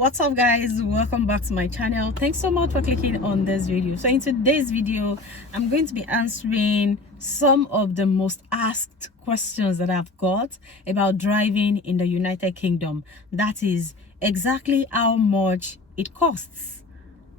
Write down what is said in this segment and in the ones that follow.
What's up, guys? Welcome back to my channel. Thanks so much for clicking on this video. So in today's video, I'm going to be answering some of the most asked questions that I've got about driving in the United Kingdom. That is exactly how much it costs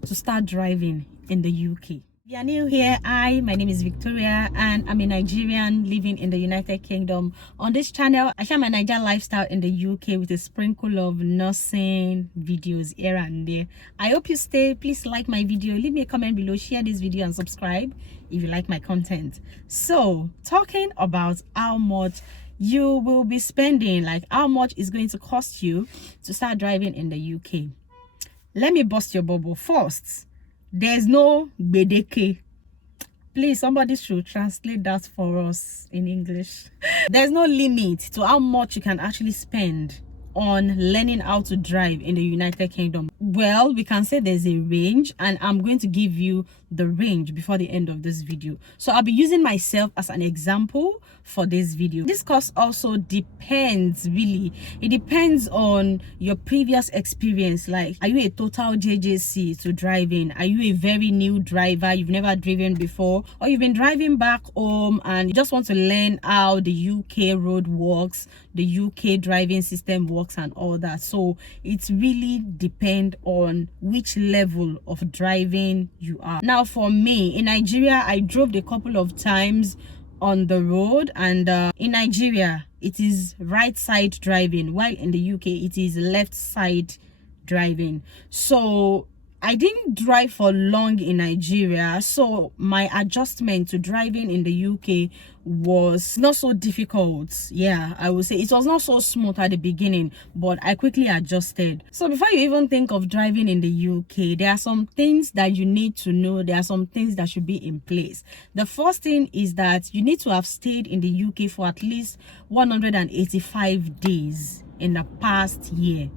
to start driving in the UK. If you're new here, my name is Victoria and I'm a Nigerian living in the United Kingdom. On this channel, I share my Niger lifestyle in the UK with a sprinkle of nursing videos here and there. I hope you stay. Please like my video, leave me a comment below, share this video and subscribe if you like my content. So, talking about how much you will be spending, like how much is going to cost you to start driving in the UK. Let me bust your bubble first. There's no bedeke. Please, somebody should translate that for us in English. There's no limit to how much you can actually spend on learning how to drive in the United Kingdom. Well, we can say there's a range, and I'm going to give you the range before the end of this video. So I'll be using myself as an example for this video. This cost also depends, really. It depends on your previous experience. Like, are you a total JJC to driving? Are you a very new driver? You've never driven before, or you've been driving back home and you just want to learn how the UK road works, the UK driving system works and all that. So it really depends on which level of driving you are. Now for me, in Nigeria, I drove a couple of times on the road, and in Nigeria it is right side driving, while in the UK it is left side driving. So I didn't drive for long in Nigeria, so my adjustment to driving in the UK was not so difficult. Yeah, I would say it was not so smooth at the beginning, but I quickly adjusted. So before you even think of driving in the UK, there are some things that you need to know. There are some things that should be in place. The first thing is that you need to have stayed in the UK for at least 185 days in the past year.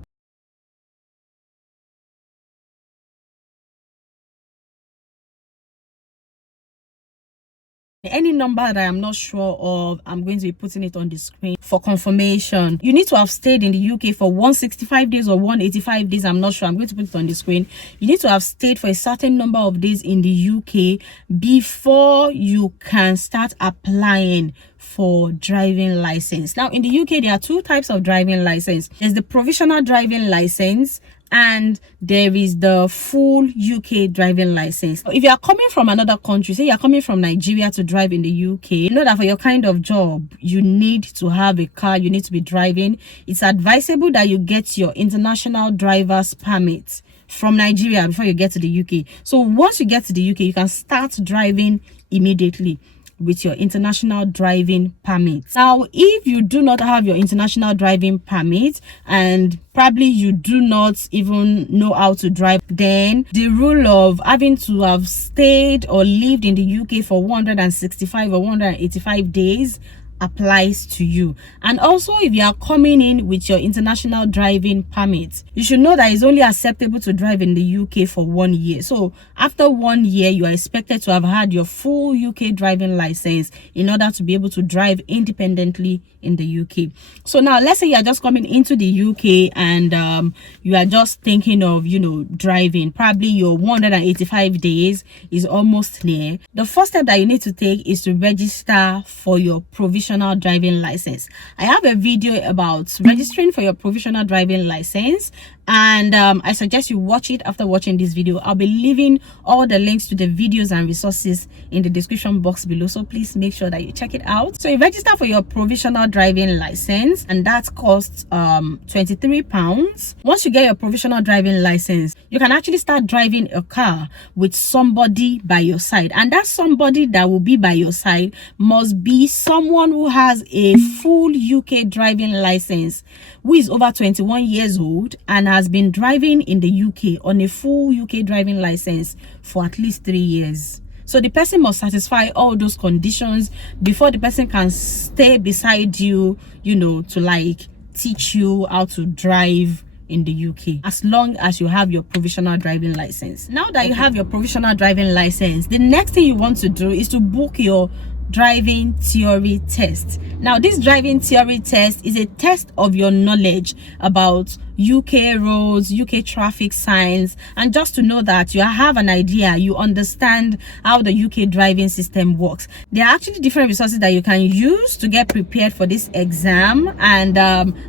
Any number that I'm not sure of, I'm going to be putting it on the screen for confirmation. You need to have stayed in the UK for 165 days or 185 days. I'm not sure. I'm going to put it on the screen. You need to have stayed for a certain number of days in the UK before you can start applying for driving license. Now in the UK, there are two types of driving license. There's the provisional driving license, and there is the full UK driving license. If you are coming from another country, say you're coming from Nigeria to drive in the UK, you know that for your kind of job, you need to have a car, you need to be driving. It's advisable that you get your international driver's permit from Nigeria before you get to the UK. So once you get to the UK, you can start driving immediately with your international driving permit. Now, if you do not have your international driving permit and probably you do not even know how to drive, then the rule of having to have stayed or lived in the UK for 165 or 185 days applies to you. And also, if you are coming in with your international driving permit, you should know that it's only acceptable to drive in the UK for 1 year. So after 1 year, you are expected to have had your full UK driving license in order to be able to drive independently in the UK. So now let's say you are just coming into the UK and you are just thinking of, driving. Probably your 185 days is almost near. The first step that you need to take is to register for your provisional driving license. I have a video about registering for your provisional driving license, and I suggest you watch it after watching this video. I'll be leaving all the links to the videos and resources in the description box below, so please make sure that you check it out. So you register for your provisional driving license, and that costs £23. Once you get your provisional driving license, you can actually start driving a car with somebody by your side, and that somebody that will be by your side must be someone who has a full UK driving license, who is over 21 years old and has been driving in the UK on a full UK driving license for at least 3 years. So the person must satisfy all those conditions before the person can stay beside you, to like teach you how to drive in the UK, as long as you have your provisional driving license. Now that you have your provisional driving license, the next thing you want to do is to book your driving theory test. Now, this driving theory test is a test of your knowledge about UK roads, UK traffic signs, and just to know that you have an idea, you understand how the UK driving system works. There are actually different resources that you can use to get prepared for this exam, and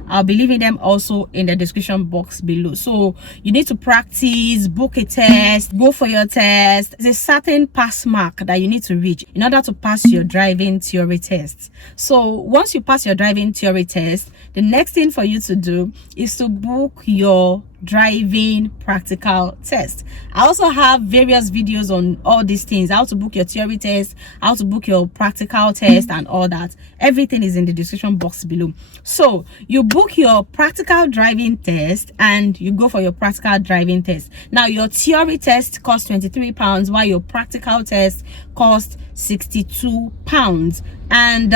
I'll be leaving them also in the description box below. So you need to practice, book a test, go for your test. There's a certain pass mark that you need to reach in order to pass your driving theory test. So once you pass your driving theory test, the next thing for you to do is to book your driving practical test. I also have various videos on all these things: how to book your theory test, how to book your practical test, and all that. Everything is in the description box below. So you book your practical driving test and you go for your practical driving test. Now your theory test costs £23, while your practical test costs £62. And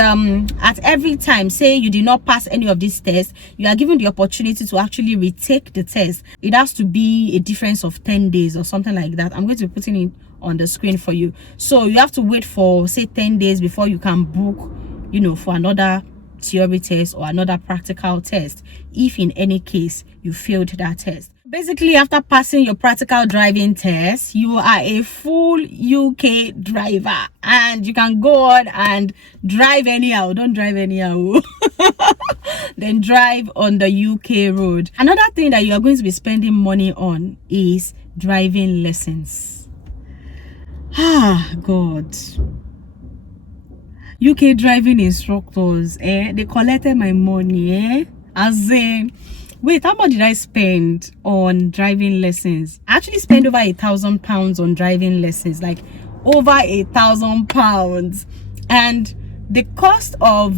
at every time, say you did not pass any of these tests, you are given the opportunity to actually retake the test. It has to be a difference of 10 days or something like that. I'm going to be putting it on the screen for you. So you have to wait for, say, 10 days before you can book, you know, for another theory test or another practical test, if in any case you failed that test. Basically, after passing your practical driving test, you are a full UK driver and you can go on and drive anyhow. Don't drive anyhow. Then drive on the UK road. Another thing that you are going to be spending money on is driving lessons. Ah, God. UK driving instructors, they collected my money, as in, wait, how much did I spend on driving lessons? I actually spent over £1,000 on driving lessons, like over £1,000. And the cost of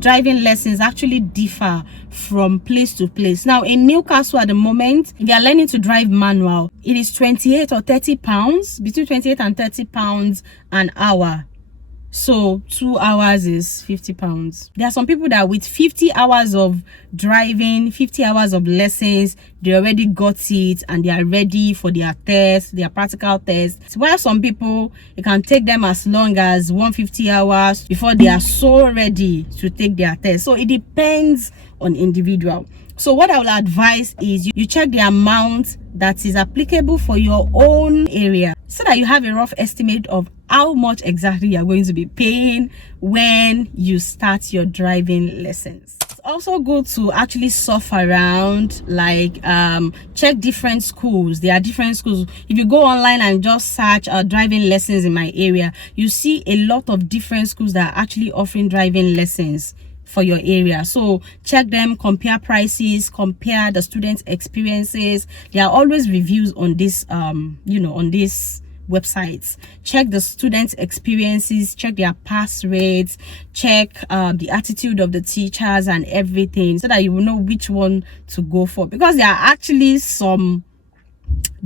driving lessons actually differ from place to place. Now in Newcastle at the moment, if you are learning to drive manual, it is £28 or £30, between £28 and £30 an hour. So 2 hours is £50. There are some people that with 50 hours of driving, 50 hours of lessons, they already got it and they are ready for their test, their practical test. While some people, it can take them as long as 150 hours before they are so ready to take their test. So it depends on individual. So what I will advise is you check the amount that is applicable for your own area, so that you have a rough estimate of how much exactly you are going to be paying when you start your driving lessons. It's also good to actually surf around, like check different schools. There are different schools. If you go online and just search driving lessons in my area, you see a lot of different schools that are actually offering driving lessons for your area. So check them, compare prices, compare the students' experiences. There are always reviews on this you know, on these websites. Check the students' experiences, check their pass rates, check the attitude of the teachers and everything, so that you will know which one to go for. Because there are actually some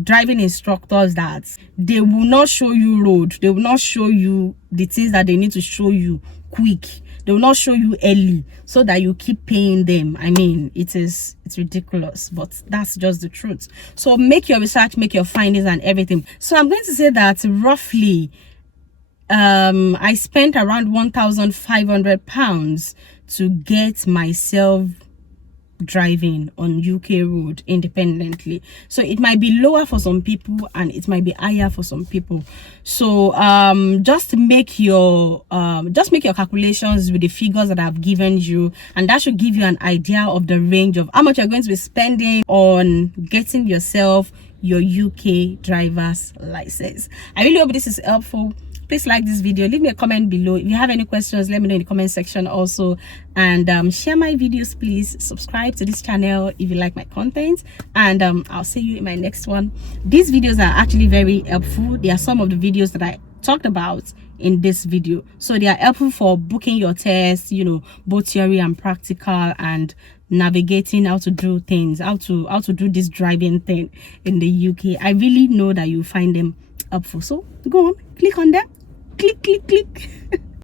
driving instructors that they will not show you road, they will not show you the things that they need to show you quick, they will not show you early, so that you keep paying them. I mean, it's ridiculous, but that's just the truth. So make your research, make your findings and everything. So I'm going to say that roughly I spent around £1,500 to get myself driving on UK road independently. So it might be lower for some people and it might be higher for some people. So just make your calculations with the figures that I've given you, and that should give you an idea of the range of how much you're going to be spending on getting yourself your UK driver's license. I really hope this is helpful. Please like this video, leave me a comment below. If you have any questions, let me know in the comment section also, and share my videos. Please subscribe to this channel if you like my content, and I'll see you in my next one. These videos are actually very helpful. They are some of the videos that I talked about in this video, so they are helpful for booking your test, you know, both theory and practical, and navigating how to do things, how to do this driving thing in the UK. I really know that you find them helpful, so go on, click on them, click.